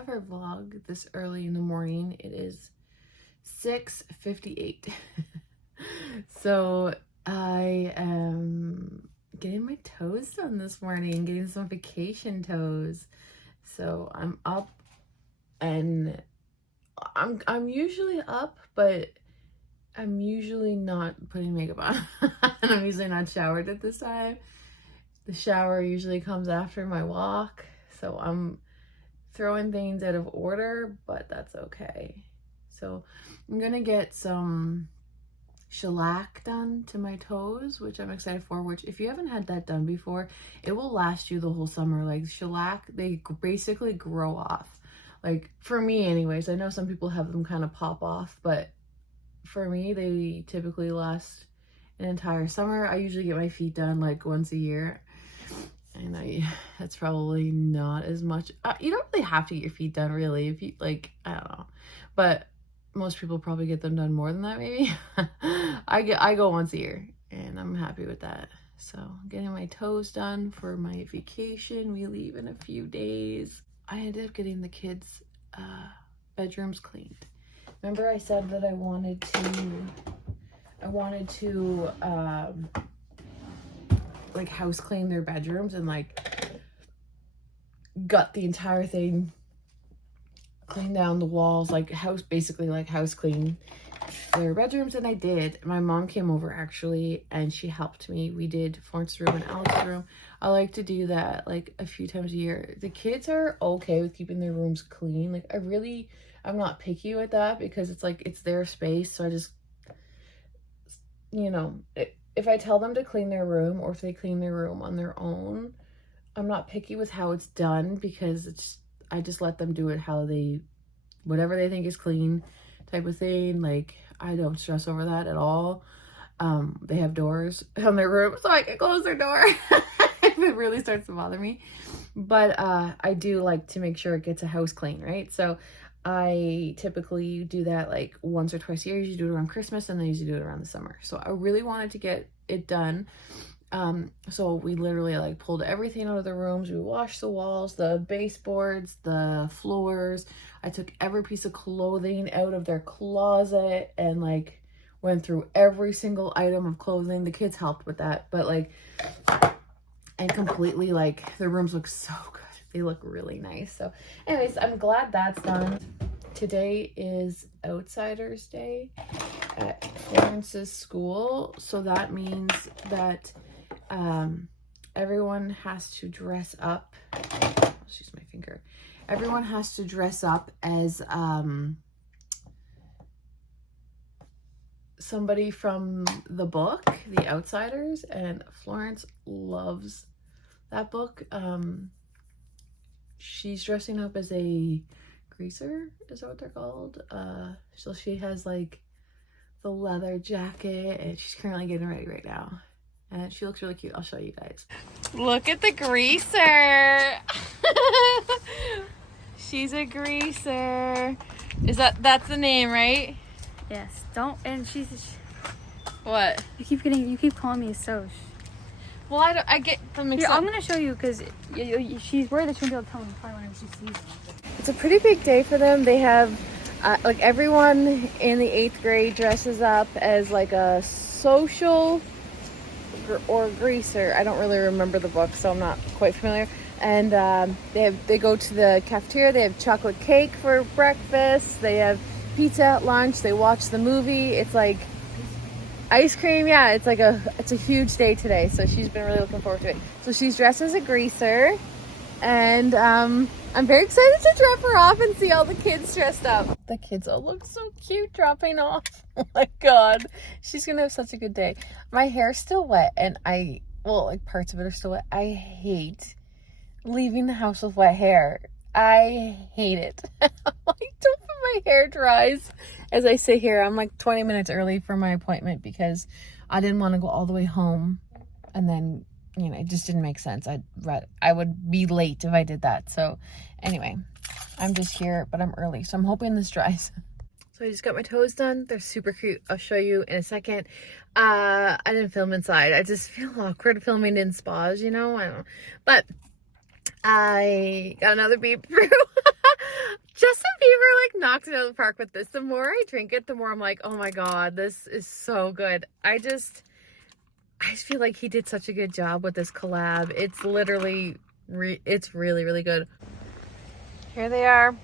ever vlog this early in the morning. It is 6:58. So I am getting my toes done this morning, getting some vacation toes. So I'm up, and I'm usually up, but I'm usually not putting makeup on. And I'm usually not showered at this time. The shower usually comes after my walk, so I'm throwing things out of order, but that's okay. So I'm gonna get some shellac done to my toes, which I'm excited for, which if you haven't had that done before, it will last you the whole summer. Like shellac, they basically grow off. Like for me anyways, I know some people have them kind of pop off, but for me, they typically last an entire summer. I usually get my feet done like once a year. And that's probably not as much. You don't really have to get your feet done, really. If you like, I don't know. But most people probably get them done more than that, maybe. I go once a year, and I'm happy with that. So I'm getting my toes done for my vacation. We leave in a few days. I ended up getting the kids' bedrooms cleaned. Remember I said that I wanted to like house clean their bedrooms and like gut the entire thing, clean down the walls, like basically house clean their bedrooms, and I did. My mom came over actually, and she helped me. We did Florence's room and Alex's room. I like to do that like a few times a year. The kids are okay with keeping their rooms clean. Like I'm not picky with that, because it's like it's their space. So I just, if I tell them to clean their room, or if they clean their room on their own, I'm not picky with how it's done, because I just let them do it whatever they think is clean type of thing. Like I don't stress over that at all. They have doors on their room, so I can close their door if it really starts to bother me. But I do like to make sure it gets a house clean, right? So I typically do that like once or twice a year. I usually do it around Christmas, and then I usually do it around the summer. So I really wanted to get it done. So we literally like pulled everything out of the rooms. We washed the walls, the baseboards, the floors. I took every piece of clothing out of their closet and like went through every single item of clothing. The kids helped with that, but and completely like their rooms look so good. They look really nice. So anyways, I'm glad that's done. Today is Outsiders Day at Florence's school. So that means that everyone has to dress up. Excuse my finger. Everyone has to dress up as somebody from the book, The Outsiders, and Florence loves that book. She's dressing up as a greaser, is that what they're called? So she has like the leather jacket, and she's currently getting ready right now, and she looks really cute. I'll show you guys. Look at the greaser. She's a greaser. That's the name, right? Yes. Don't. And she's. What? You keep calling me Soch. Well, I get the mix up. I'm gonna show you, because she's worried that she won't be able to tell me probably whenever she sees me. It's a pretty big day for them. They have like everyone in the 8th grade dresses up as like a social or greaser. I don't really remember the book, so I'm not quite familiar. And they go to the cafeteria. They have chocolate cake for breakfast. They have pizza at lunch. They watch the movie. It's like ice cream. Yeah, it's a huge day today. So she's been really looking forward to it. So she's dressed as a greaser, and I'm very excited to drop her off and see all the kids dressed up. The kids all look so cute dropping off. Oh my god, she's gonna have such a good day. My hair's still wet, and like parts of it are still wet. I hate leaving the house with wet hair. I hate it. I'm like, don't my hair dries as I sit here. I'm like 20 minutes early for my appointment because I didn't want to go all the way home, and then it just didn't make sense. I would be late if I did that. So anyway, I'm just here, but I'm early, so I'm hoping this dries. So I just got my toes done. They're super cute. I'll show you in a second. I didn't film inside. I just feel awkward filming in spas, I don't know. But I got another beep through. Justin Bieber like knocks it out of the park with this. The more I drink it, the more I'm like, oh my God, this is so good. I just feel like he did such a good job with this collab. It's literally, it's really, really good. Here they are.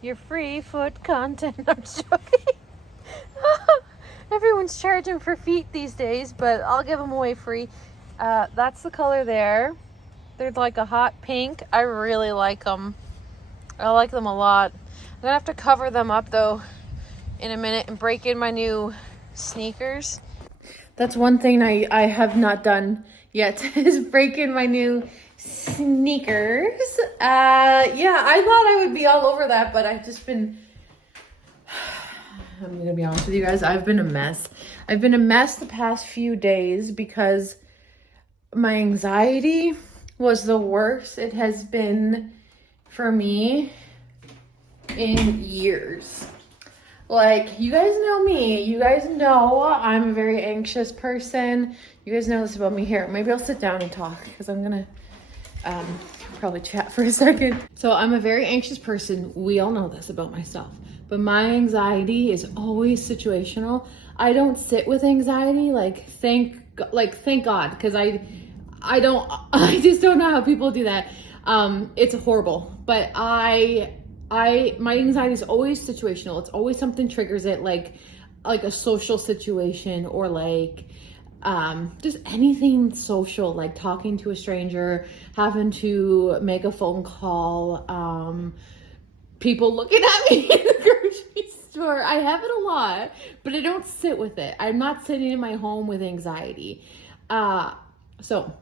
Your free foot content. I'm joking. Everyone's charging for feet these days, but I'll give them away free. That's the color there. They're like a hot pink. I really like them. I like them a lot. I'm gonna have to cover them up though in a minute and break in my new sneakers. That's one thing I have not done yet is break in my new sneakers. Yeah, I thought I would be all over that, but I've just been, I'm gonna be honest with you guys, I've been a mess. I've been a mess the past few days because my anxiety was the worst it has been for me in years. Like, you guys know me. You guys know I'm a very anxious person. You guys know this about me here. Maybe I'll sit down and talk because I'm gonna probably chat for a second. So I'm a very anxious person. We all know this about myself. But my anxiety is always situational. I don't sit with anxiety. Thank God, because I just don't know how people do that. It's horrible. But my anxiety is always situational. It's always something triggers it, like a social situation or just anything social, like talking to a stranger, having to make a phone call, people looking at me in the grocery store. I have it a lot, but I don't sit with it. I'm not sitting in my home with anxiety. So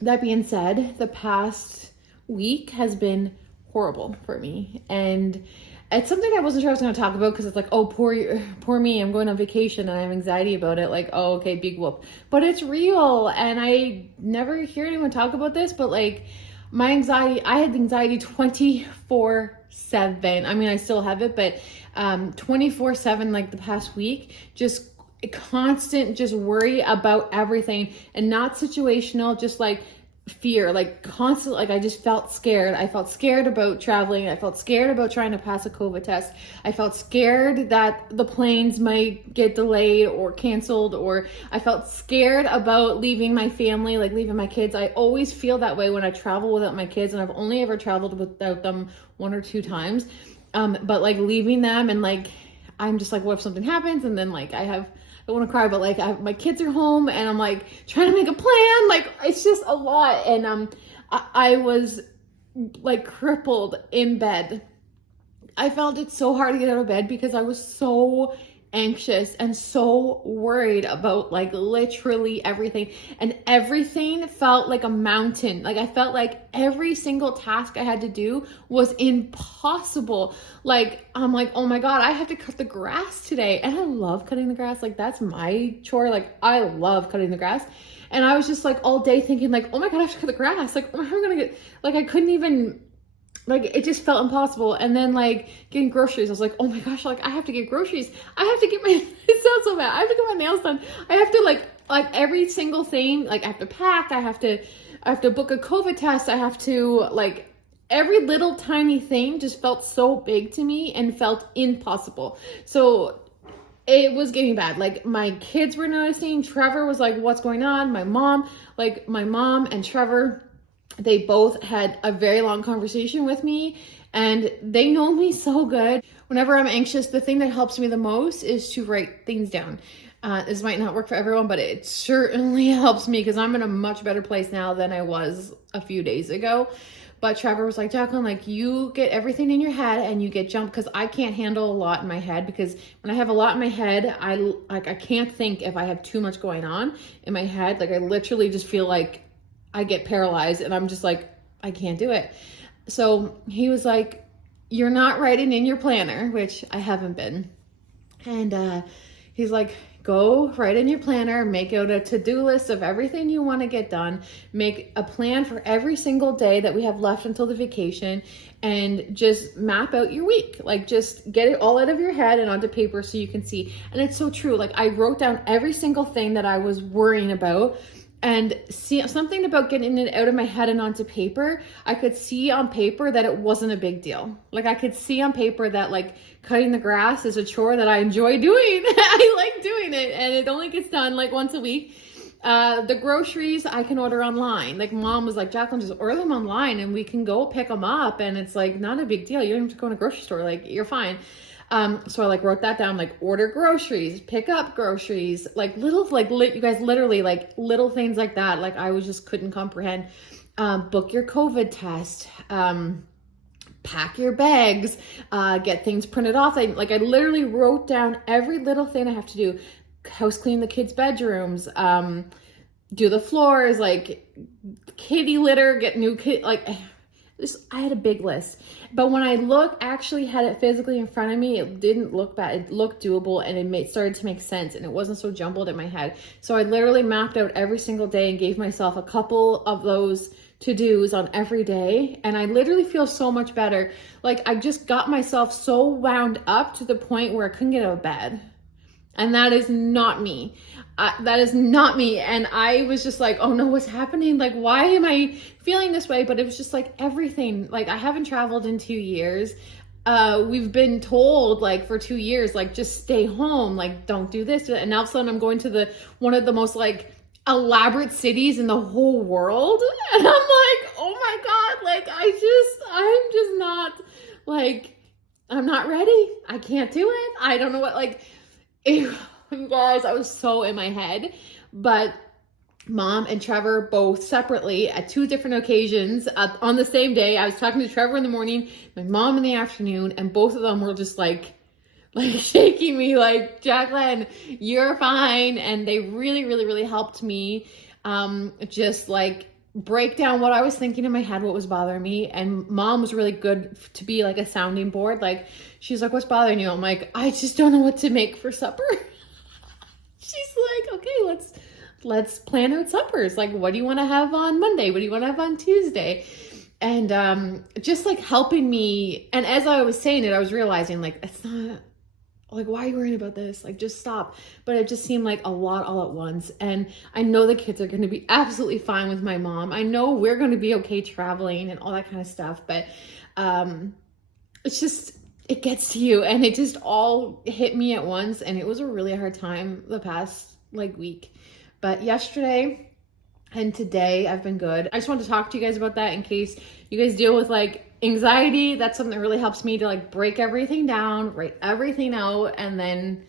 that being said, the past week has been horrible for me, and it's something I wasn't sure I was going to talk about because it's like, oh, poor me, I'm going on vacation and I have anxiety about it. Like, oh, okay, big whoop. But it's real, and I never hear anyone talk about this, but like my anxiety, I had anxiety 24/7. I mean, I still have it, but 24/7, like the past week, just constant, just worry about everything, and not situational, just like fear, like constant, like I just felt scared. I felt scared about traveling. I felt scared about trying to pass a COVID test. I felt scared that the planes might get delayed or canceled, or I felt scared about leaving my family, like leaving my kids. I always feel that way when I travel without my kids, and I've only ever traveled without them 1 or 2 times. But like leaving them, and like I'm just like, what if something happens? And then like I want to cry, but like my kids are home, and I'm like trying to make a plan. Like it's just a lot, and I was like crippled in bed. I felt it so hard to get out of bed because I was so anxious and so worried about like literally everything, and everything felt like a mountain. Like I felt like every single task I had to do was impossible. Like I'm like, oh my God, I have to cut the grass today, and I love cutting the grass. Like that's my chore. Like I love cutting the grass. And I was just like all day thinking like, oh my God, I have to cut the grass. Like, oh, how am I gonna get, like I couldn't even, like it just felt impossible. And then like getting groceries, I was like, oh my gosh, like I have to get groceries. I have to get my, it sounds so bad. I have to get my nails done. I have to like every single thing, like I have to pack, I have to book a COVID test. I have to like, every little tiny thing just felt so big to me and felt impossible. So it was getting bad. Like my kids were noticing. Trevor was like, what's going on? My mom and Trevor, they both had a very long conversation with me, and they know me so good. Whenever I'm anxious, the thing that helps me the most is to write things down. This might not work for everyone, but it certainly helps me because I'm in a much better place now than I was a few days ago. But Trevor was like, Jacqueline, like you get everything in your head and you get jumped, because I can't handle a lot in my head, because when I have a lot in my head, I can't think if I have too much going on in my head. Like I literally just feel like I get paralyzed, and I'm just like, I can't do it. So he was like, you're not writing in your planner, which I haven't been. And he's like, go write in your planner, make out a to-do list of everything you want to get done, make a plan for every single day that we have left until the vacation, and just map out your week. Like just get it all out of your head and onto paper so you can see. And it's so true. Like I wrote down every single thing that I was worrying about. and see something about getting it out of my head and onto paper. I could see on paper that it wasn't a big deal. Like I could see on paper that like cutting the grass is a chore that I enjoy doing. I like doing it, and it only gets done like once a week. The groceries I can order online. Like mom was like, Jacqueline, just order them online and we can go pick them up, and it's like not a big deal. You don't have to go in a grocery store. Like you're fine. So I like wrote that down, like order groceries, pick up groceries, like little, like you guys literally like little things like that. Like I was just couldn't comprehend. Book your COVID test, pack your bags, get things printed off. I literally wrote down every little thing I have to do. House clean the kids' bedrooms, do the floors, like kitty litter, get new kid, like I had a big list. But when I actually had it physically in front of me, it didn't look bad. It looked doable, and it started to make sense, and it wasn't so jumbled in my head. So I literally mapped out every single day and gave myself a couple of those to-dos on every day, and I literally feel so much better. Like I just got myself so wound up to the point where I couldn't get out of bed. And that is not me. That is not me. And I was just like, oh no, what's happening? Like, why am I feeling this way? But it was just like everything. Like I haven't traveled in 2 years. We've been told like for 2 years, like just stay home, like don't do this. And now all of a sudden I'm going to one of the most like elaborate cities in the whole world. And I'm like, oh my God, like I'm just not like, I'm not ready. I can't do it. I don't know what, like, you guys, I was so in my head. But mom and Trevor both separately at 2 different occasions on the same day. I was talking to Trevor in the morning, my mom in the afternoon, and both of them were just like shaking me like, Jacqueline, you're fine. And they really, really, really helped me just like break down what I was thinking in my head, what was bothering me. And mom was really good to be like a sounding board. Like she's like, what's bothering you? I'm like, I just don't know what to make for supper. She's like, okay, let's plan out suppers. Like, what do you want to have on Monday? What do you want to have on Tuesday? And just like helping me. And as I was saying it, I was realizing like, it's not like, why are you worrying about this? Like, just stop. But it just seemed like a lot all at once. And I know the kids are going to be absolutely fine with my mom. I know we're going to be okay traveling and all that kind of stuff. But it's just, it gets to you, and it just all hit me at once. And it was a really hard time the past like week. But yesterday and today I've been good. I just wanted to talk to you guys about that in case you guys deal with like anxiety. That's something that really helps me to like break everything down, write everything out, and then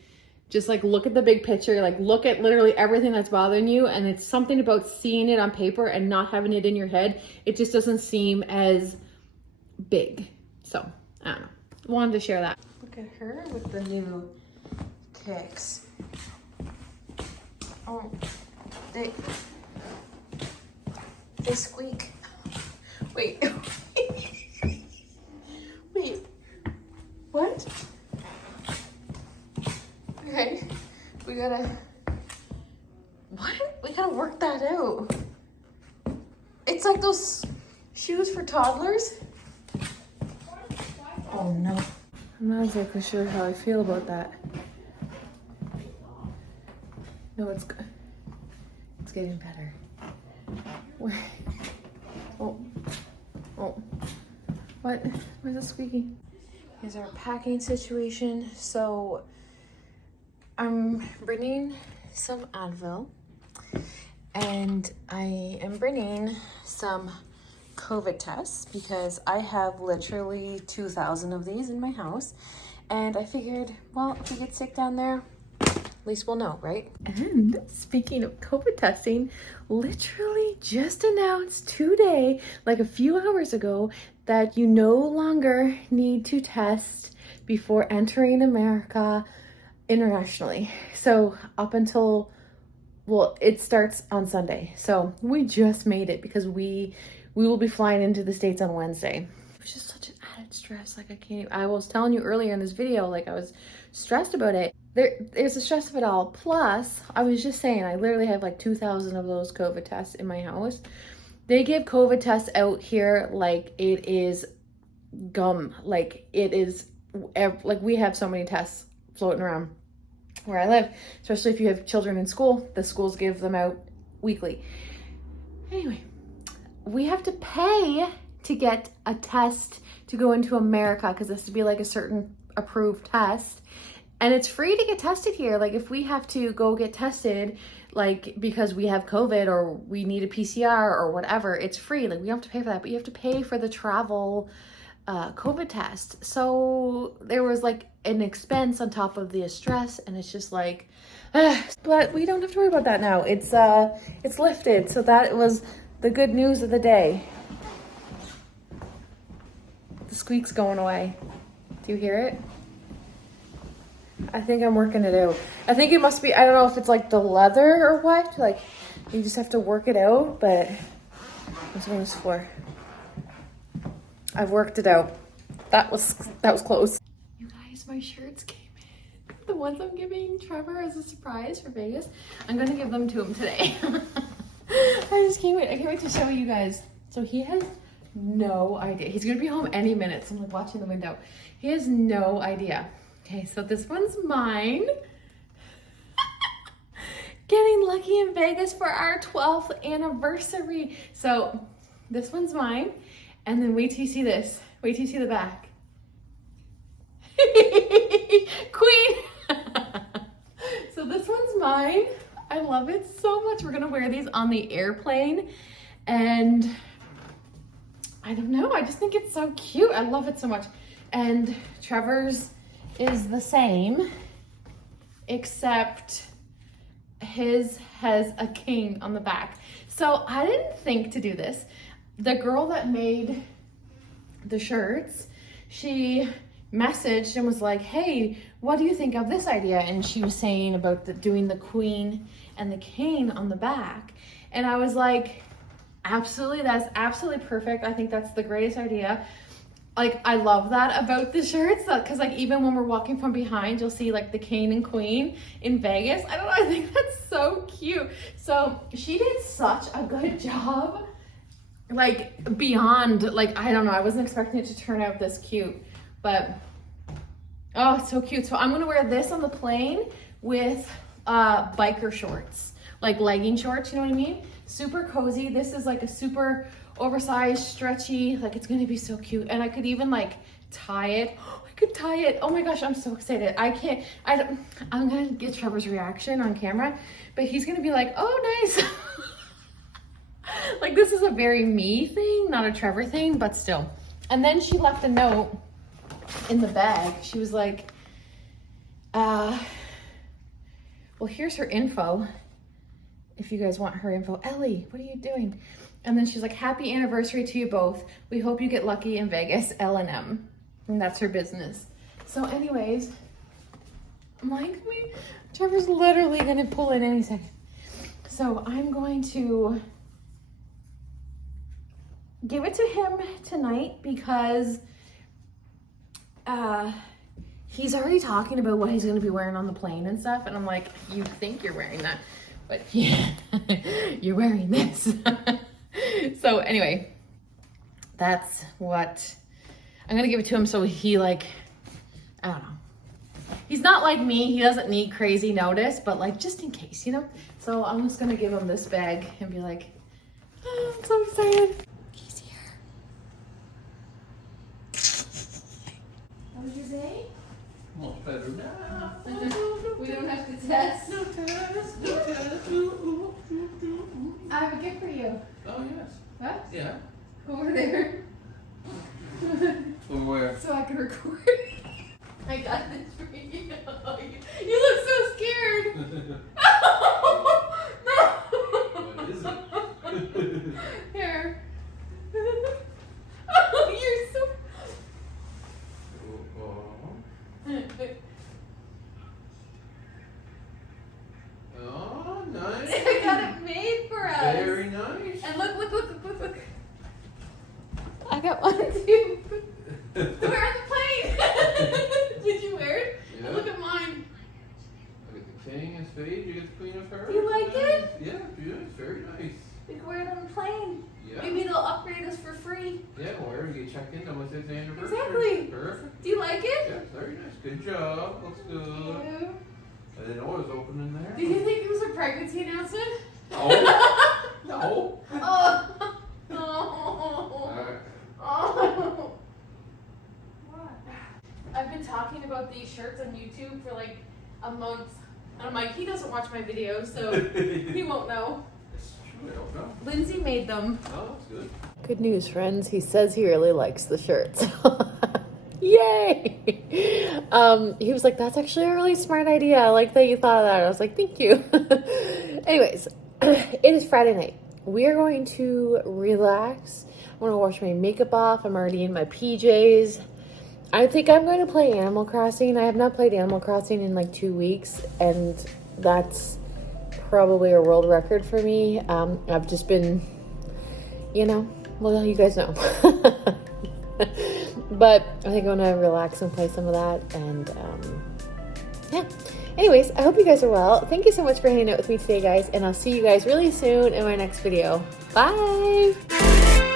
just like look at the big picture, like look at literally everything that's bothering you. And it's something about seeing it on paper and not having it in your head. It just doesn't seem as big. So I don't know. Wanted to share that. Look at her with the new kicks. Oh, they squeak. Wait. Wait. What? Okay. We gotta work that out. It's like those shoes for toddlers. Oh no. I'm not exactly sure how I feel about that. No, it's good. It's getting better. Where? Oh. What? Where's it squeaky? Here's our packing situation. So I'm bringing some Advil, and I am bringing some COVID tests because I have literally 2,000 of these in my house, and I figured, well, if we get sick down there, at least we'll know, right? And speaking of COVID testing, literally just announced today, like a few hours ago, that you no longer need to test before entering America internationally. So up until, well, it starts on Sunday. So we just made it because we will be flying into the States on Wednesday. It was just such an added stress. Like I was telling you earlier in this video, like I was stressed about it. There's the stress of it all. Plus, I was just saying, I literally have like 2,000 of those COVID tests in my house. They give COVID tests out here like it is gum. Like it is, like we have so many tests floating around where I live, especially if you have children in school. The schools give them out weekly. Anyway, we have to pay to get a test to go into America because it has to be like a certain approved test. And it's free to get tested here. Like if we have to go get tested, like because we have COVID or we need a PCR or whatever, it's free. Like we don't have to pay for that, but you have to pay for the travel COVID test. So there was like an expense on top of the stress, and it's just like, but we don't have to worry about that now. It's lifted. So that was the good news of the day. The squeak's going away. Do you hear it? I think I'm working it out. I think it must be, I don't know if it's like the leather or what. Like you just have to work it out, but what's on this floor? I've worked it out. That was close. You guys, my shirts came in. The ones I'm giving Trevor as a surprise for Vegas. I'm gonna give them to him today. I can't wait to show you guys. So he has no idea. He's gonna be home any minute. So I'm like watching the window. He has no idea. Okay, so this one's mine. Getting lucky in Vegas for our 12th anniversary. So this one's mine. And then wait till you see this. Wait till you see the back. Queen. So this one's mine. I love it so much. We're gonna wear these on the airplane. And I don't know, I just think it's so cute. I love it so much. And Trevor's is the same, except his has a king on the back. So I didn't think to do this. The girl that made the shirts, she messaged and was like, hey, what do you think of this idea? And she was saying about doing the queen and the king on the back. And I was like, absolutely, that's absolutely perfect. I think that's the greatest idea. Like, I love that about the shirts, because like even when we're walking from behind, you'll see like the king and queen in Vegas. I don't know, I think that's so cute. So she did such a good job, like beyond, like, I don't know, I wasn't expecting it to turn out this cute, but oh, it's so cute. So I'm gonna wear this on the plane with biker shorts, like legging shorts, you know what I mean? Super cozy. This is like a super oversized, stretchy, like it's gonna be so cute. And I could even like tie it. I could tie it. Oh my gosh, I'm so excited. I'm gonna get Trevor's reaction on camera, but he's gonna be like, oh, nice. Like this is a very me thing, not a Trevor thing, but still. And then she left a note in the bag. She was like, well, here's her info. If you guys want her info. Ellie, what are you doing? And then she's like, happy anniversary to you both. We hope you get lucky in Vegas, L&M. And that's her business. So anyways, I'm like, Trevor's literally gonna pull in any second. So I'm going to give it to him tonight because he's already talking about what he's gonna be wearing on the plane and stuff. And I'm like, you think you're wearing that, but yeah, you're wearing this. So anyway, that's what I'm gonna give it to him. So he like, I don't know. He's not like me. He doesn't need crazy notice, but like just in case, you know? So I'm just gonna give him this bag and be like, oh, I'm so excited. He's here. What did you say? Much better now. We don't have to test. No test, no test. I have a gift for you. Oh, yes. What? Yeah. Over there. Over where? So I can record. I got this for you. You look so scared. No. What is it? Here. Oh, you're so. Oh, nice. I got it made for us. Very nice. And look. I got one too. To wear on the plane. Did you wear it? Yeah. And look at mine. I get the king and spade, you get the queen of hearts. Do you like it? Yeah, very nice. We can wear it on the plane. Yeah. Maybe they'll upgrade us for free. Yeah, where you get checked in on with his anniversary. Exactly. Perfect. Do you like it? Yeah, very nice. Good job. Looks good. Thank you. I didn't know it was open in there. Did you think it was a pregnancy announcement? No. No. Oh. No. Alright. Oh. I've been talking about these shirts on YouTube for like a month. And I'm like, he doesn't watch my videos, so he won't know. It's true, I don't know. Lindsay made them. Oh, that's good. Good news, friends. He says he really likes the shirts. Yay! He was like, that's actually a really smart idea. I like that you thought of that. I was like, thank you. Anyways, it is Friday night. We are going to relax. I'm going to wash my makeup off. I'm already in my PJs. I think I'm going to play Animal Crossing. I have not played Animal Crossing in like 2 weeks, and that's probably a world record for me. I've just been, well, you guys know. But I think I'm going to relax and play some of that, and yeah. Anyways, I hope you guys are well. Thank you so much for hanging out with me today, guys, and I'll see you guys really soon in my next video. Bye!